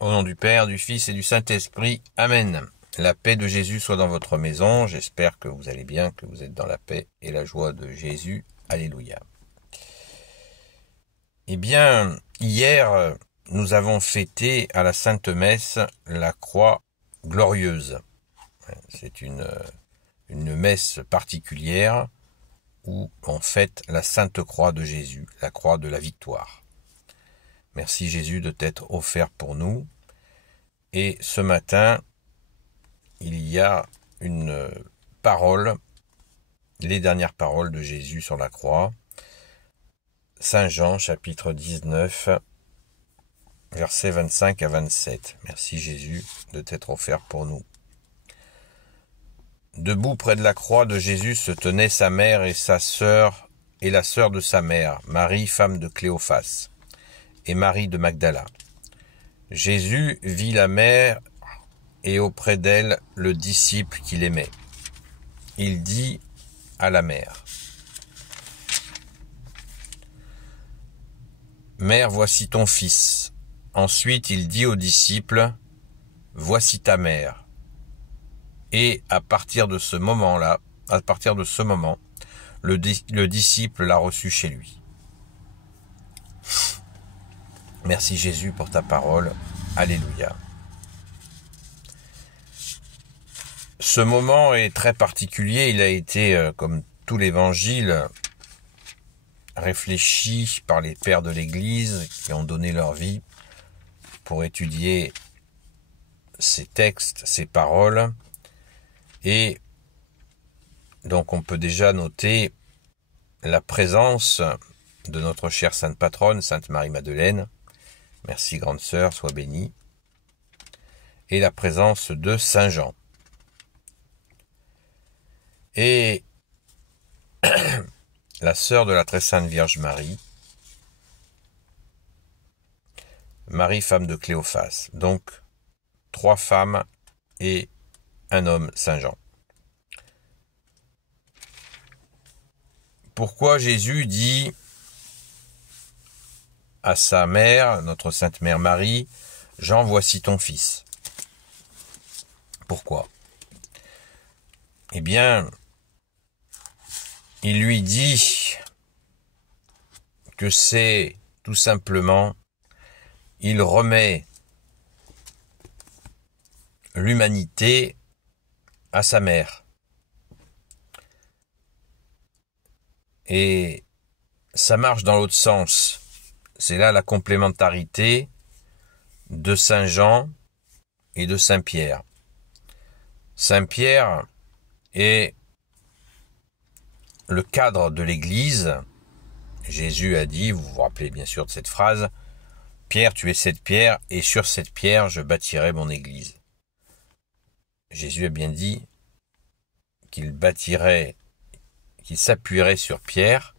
Au nom du Père, du Fils et du Saint-Esprit. Amen. La paix de Jésus soit dans votre maison. J'espère que vous allez bien, que vous êtes dans la paix et la joie de Jésus. Alléluia. Eh bien, hier, nous avons fêté à la Sainte Messe la croix glorieuse. C'est une messe particulière où on fête la Sainte Croix de Jésus, la croix de la victoire. Merci Jésus de t'être offert pour nous. Et ce matin, il y a une parole, les dernières paroles de Jésus sur la croix. Saint Jean, chapitre 19, versets 25 à 27. Merci Jésus de t'être offert pour nous. Debout près de la croix de Jésus se tenaient sa mère et sa sœur et la sœur de sa mère, Marie, femme de Cléophas, et Marie de Magdala. Jésus vit la mère et auprès d'elle le disciple qu'il aimait. Il dit à la mère: « Mère, voici ton fils. » Ensuite, il dit au disciple: « Voici ta mère. » Et à partir de ce moment, le disciple l'a reçu chez lui. Merci Jésus pour ta parole. Alléluia. Ce moment est très particulier. Il a été, comme tout l'évangile, réfléchi par les pères de l'Église qui ont donné leur vie pour étudier ces textes, ces paroles. Et donc on peut déjà noter la présence de notre chère Sainte Patronne, Sainte Marie-Madeleine. Merci grande sœur, sois bénie. Et la présence de Saint Jean. Et la sœur de la très sainte Vierge Marie, Marie, femme de Cléophas. Donc, 3 femmes et un homme, Saint Jean. Pourquoi Jésus dit à sa mère, notre Sainte Mère Marie, « Jean, voici ton fils ». Pourquoi? Eh bien, il lui dit que c'est tout simplement, il remet l'humanité à sa mère. Et ça marche dans l'autre sens. C'est là la complémentarité de Saint Jean et de Saint Pierre. Saint Pierre est le cadre de l'Église. Jésus a dit, vous vous rappelez bien sûr de cette phrase, « Pierre, tu es cette pierre, et sur cette pierre, je bâtirai mon Église. » Jésus a bien dit qu'il s'appuierait sur Pierre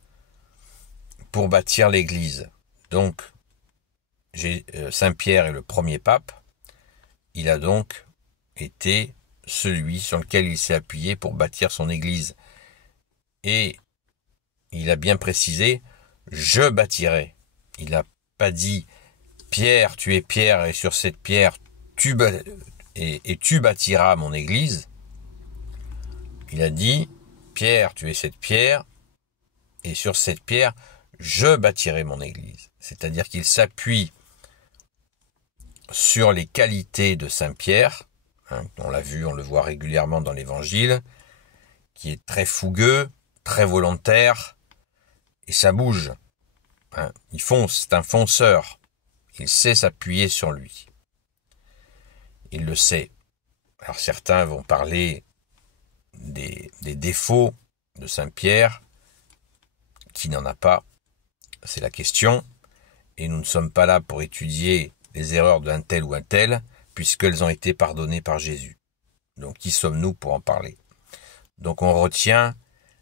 pour bâtir l'Église. Donc, Saint Pierre est le premier pape. Il a donc été celui sur lequel il s'est appuyé pour bâtir son Église. Et il a bien précisé, je bâtirai. Il n'a pas dit, Pierre, tu es pierre, et sur cette pierre, tu bâtiras mon Église. Il a dit, Pierre, tu es cette pierre, et sur cette pierre, je bâtirai mon Église. C'est-à-dire qu'il s'appuie sur les qualités de Saint Pierre, on l'a vu, on le voit régulièrement dans l'Évangile, qui est très fougueux, très volontaire, et ça bouge. Il fonce, c'est un fonceur. Il sait s'appuyer sur lui. Il le sait. Alors certains vont parler des défauts de Saint Pierre, qui n'en a pas, c'est la question, et nous ne sommes pas là pour étudier les erreurs d'un tel ou un tel, puisqu'elles ont été pardonnées par Jésus. Donc qui sommes-nous pour en parler? Donc on retient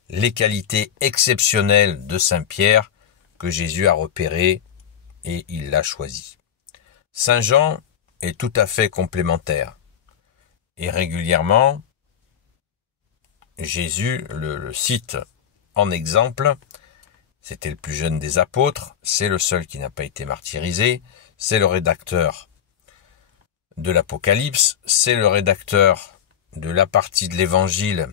les qualités exceptionnelles de Saint Pierre que Jésus a repérées et il l'a choisi. Saint Jean est tout à fait complémentaire. Et régulièrement, Jésus le cite en exemple. C'était le plus jeune des apôtres, c'est le seul qui n'a pas été martyrisé, c'est le rédacteur de l'Apocalypse, c'est le rédacteur de la partie de l'Évangile,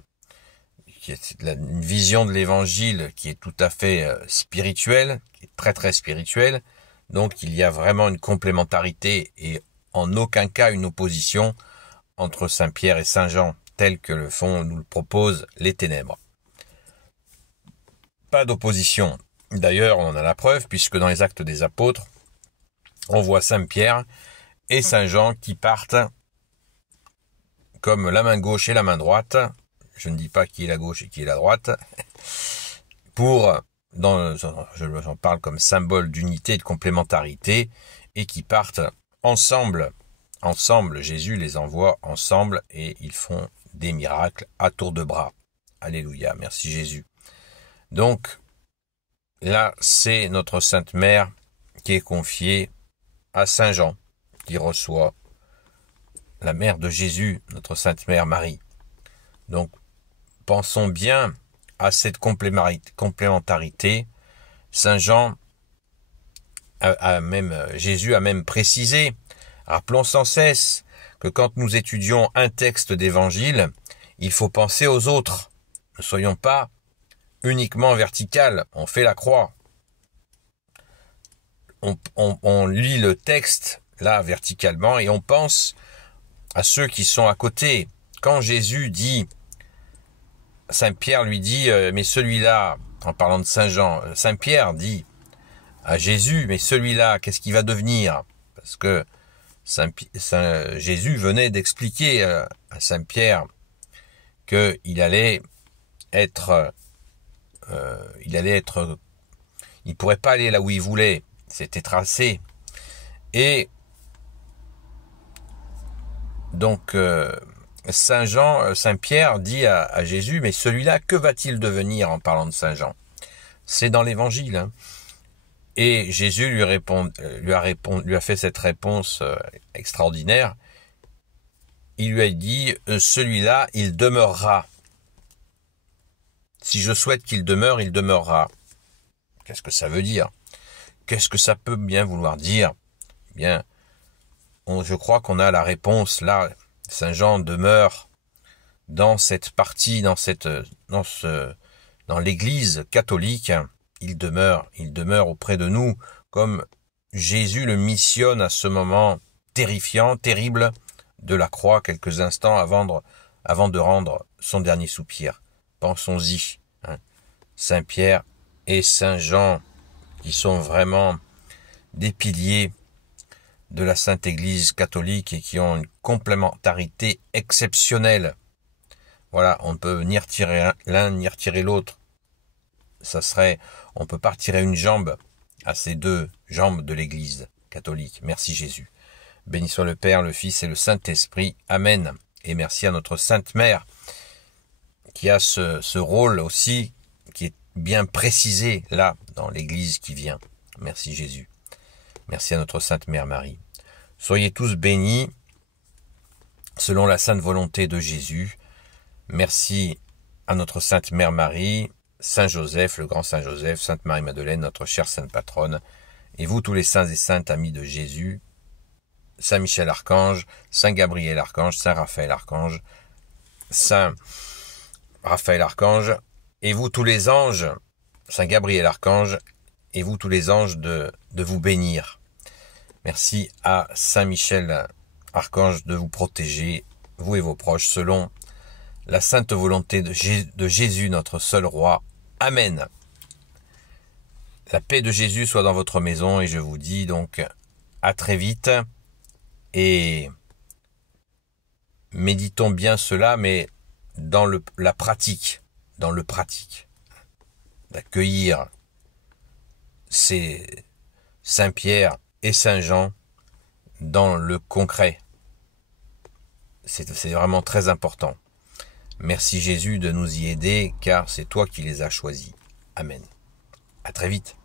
qui est une vision de l'Évangile qui est tout à fait spirituelle, qui est très très spirituelle. Donc il y a vraiment une complémentarité et en aucun cas une opposition entre Saint Pierre et Saint Jean, tel que nous le proposent les ténèbres. Pas d'opposition. D'ailleurs, on en a la preuve, puisque dans les Actes des Apôtres, on voit Saint Pierre et Saint Jean qui partent comme la main gauche et la main droite. Je ne dis pas qui est la gauche et qui est la droite. J'en parle comme symbole d'unité et de complémentarité, et qui partent ensemble. Ensemble, Jésus les envoie ensemble et ils font des miracles à tour de bras. Alléluia, merci Jésus. Donc, là, c'est notre Sainte Mère qui est confiée à Saint Jean, qui reçoit la mère de Jésus, notre Sainte Mère Marie. Donc, pensons bien à cette complémentarité. Saint Jean Jésus a même précisé, rappelons sans cesse, que quand nous étudions un texte d'évangile, il faut penser aux autres. Ne soyons pas uniquement vertical, on fait la croix. On lit le texte, là, verticalement, et on pense à ceux qui sont à côté. Quand Jésus dit, Saint Pierre lui dit, mais celui-là, en parlant de Saint Jean, Saint Pierre dit à Jésus, mais celui-là, qu'est-ce qu'il va devenir? Parce que Jésus venait d'expliquer à Saint Pierre qu'il allait être, il pourrait pas aller là où il voulait, c'était tracé. Et donc Saint Pierre dit à Jésus, mais celui-là, que va-t-il devenir, en parlant de Saint Jean? C'est dans l'Évangile, hein. Et Jésus lui a fait cette réponse extraordinaire. Il lui a dit, celui-là, il demeurera. Si je souhaite qu'il demeure, il demeurera. Qu'est-ce que ça veut dire? Qu'est-ce que ça peut bien vouloir dire? Eh bien, je crois qu'on a la réponse là. Saint Jean demeure dans cette partie, dans l'Église catholique. Il demeure auprès de nous, comme Jésus le missionne à ce moment terrifiant, terrible de la croix, quelques instants avant de rendre son dernier soupir. Pensons-y, hein. Saint Pierre et Saint Jean, qui sont vraiment des piliers de la Sainte Église catholique et qui ont une complémentarité exceptionnelle. Voilà, on ne peut ni retirer l'un ni retirer l'autre. On peut pas retirer une jambe à ces deux jambes de l'Église catholique. Merci Jésus. Béni soit le Père, le Fils et le Saint-Esprit. Amen. Et merci à notre Sainte Mère, qui a ce rôle aussi, qui est bien précisé là, dans l'Église qui vient. Merci Jésus. Merci à notre Sainte Mère Marie. Soyez tous bénis, selon la sainte volonté de Jésus. Merci à notre Sainte Mère Marie, Saint Joseph, le grand Saint Joseph, Sainte Marie-Madeleine, notre chère Sainte Patronne, et vous tous les saints et saintes amis de Jésus, Saint Michel Archange, Saint Gabriel Archange, Saint Raphaël Archange, Saint Raphaël Archange, et vous tous les anges, Saint Gabriel Archange, et vous tous les anges de vous bénir. Merci à Saint Michel Archange de vous protéger, vous et vos proches, selon la sainte volonté de Jésus, notre seul roi. Amen. La paix de Jésus soit dans votre maison, et je vous dis donc à très vite, et méditons bien cela, mais dans la pratique, d'accueillir ces Saint Pierre et Saint Jean dans le concret. C'est vraiment très important. Merci Jésus de nous y aider, car c'est toi qui les as choisis. Amen. À très vite.